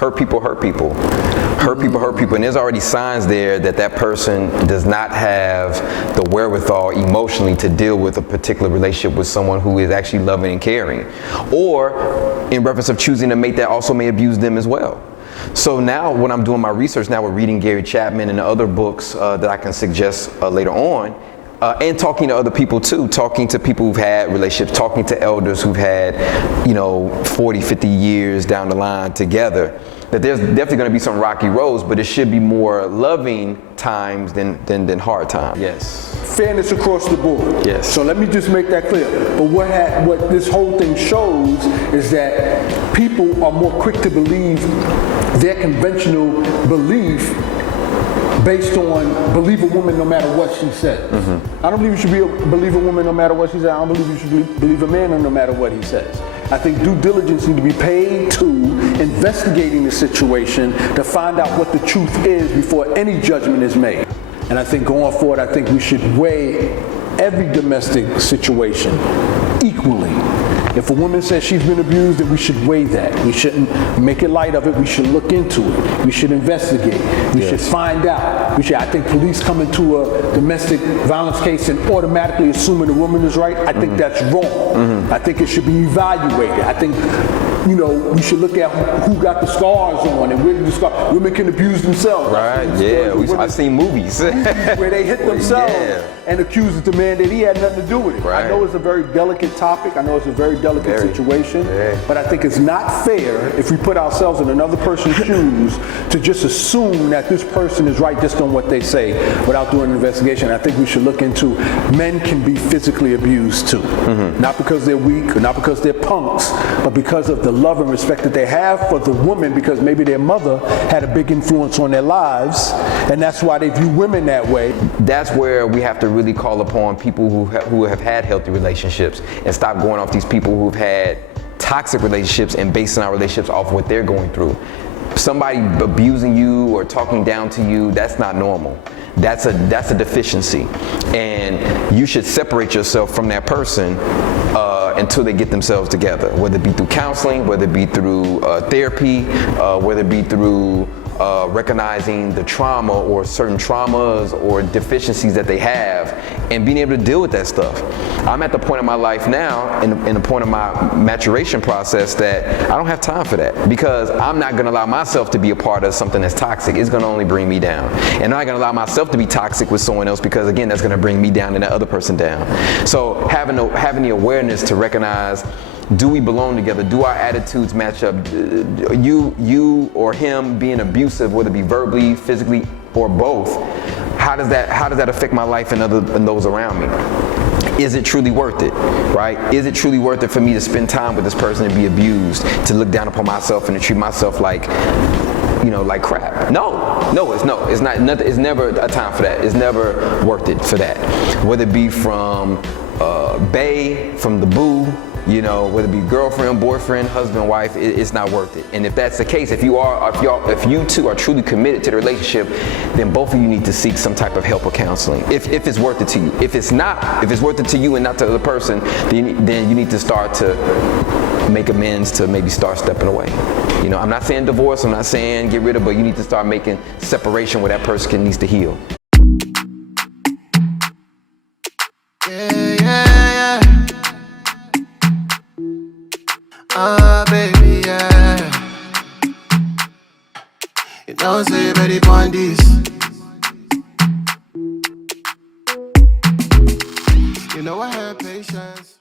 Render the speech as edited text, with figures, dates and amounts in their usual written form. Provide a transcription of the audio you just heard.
Hurt people hurt people. Hurt people hurt people. And there's already signs there that that person does not have the wherewithal emotionally to deal with a particular relationship with someone who is actually loving and caring. Or in reference of choosing a mate that also may abuse them as well. So now when I'm doing my research now, we're reading Gary Chapman and the other books that I can suggest later on, and talking to other people too, talking to people who've had relationships, talking to elders who've had, 40, 50 years down the line together, that there's definitely going to be some rocky roads, but it should be more loving times than hard times. Yes. Fairness across the board. Yes. So let me just make that clear. But what this whole thing shows is that people are more quick to believe their conventional belief based on believe a woman no matter what she says. Mm-hmm. I don't believe you should believe a woman no matter what she says. I don't believe you should believe a man no matter what he says. I think due diligence needs to be paid to investigating the situation to find out what the truth is before any judgment is made. And I think going forward, I think we should weigh every domestic situation equally. If a woman says she's been abused, then we should weigh that. We shouldn't make it light of it. We should look into it. We should investigate. We should find out. I think police come into a domestic violence case and automatically assuming the woman is right. I think that's wrong. Mm-hmm. I think it should be evaluated. I think, we should look at who got the scars on and where did the scars. Women can abuse themselves. Right, I've seen movies. Where they hit themselves and accuse the man that he had nothing to do with it. Right. I know it's a very delicate topic. I know it's a very delicate situation. But I think it's not fair if we put ourselves in another person's shoes to just assume that this person is right just on what they say without doing an investigation. I think we should look into men can be physically abused too. Mm-hmm. Not because they're weak or not because they're punks, but because of the love and respect that they have for the woman, because maybe their mother had a big influence on their lives, and that's why they view women that way. That's where we have to really call upon people who have had healthy relationships and stop going off these people who've had toxic relationships and basing our relationships off what they're going through. Somebody abusing you or talking down to you, that's not normal. That's a deficiency, and you should separate yourself from that person until they get themselves together, whether it be through counseling, whether it be through therapy, whether it be through recognizing the trauma or certain traumas or deficiencies that they have and being able to deal with that stuff. I'm at the point in my life now, in the point of my maturation process, that I don't have time for that, because I'm not going to allow myself to be a part of something that's toxic. It's going to only bring me down. And I'm not going to allow myself to be toxic with someone else, because again, that's going to bring me down and that other person down. So having the awareness to recognize, do we belong together? Do our attitudes match up? You or him being abusive, whether it be verbally, physically, or both, how does that affect my life and those around me? Is it truly worth it, right? Is it truly worth it for me to spend time with this person and be abused, to look down upon myself and to treat myself like crap? It's not. It's never a time for that. It's never worth it for that. Whether it be from bae, from the boo, whether it be girlfriend, boyfriend, husband, wife, it's not worth it. And if that's the case, if you two are truly committed to the relationship, then both of you need to seek some type of help or counseling. If it's worth it to you. If it's worth it to you and not to the other person, then you need to start to make amends, to maybe start stepping away. I'm not saying divorce, I'm not saying get rid of, but you need to start making separation where that person needs to heal. Baby, yeah. You don't say very on this. You know I have patience.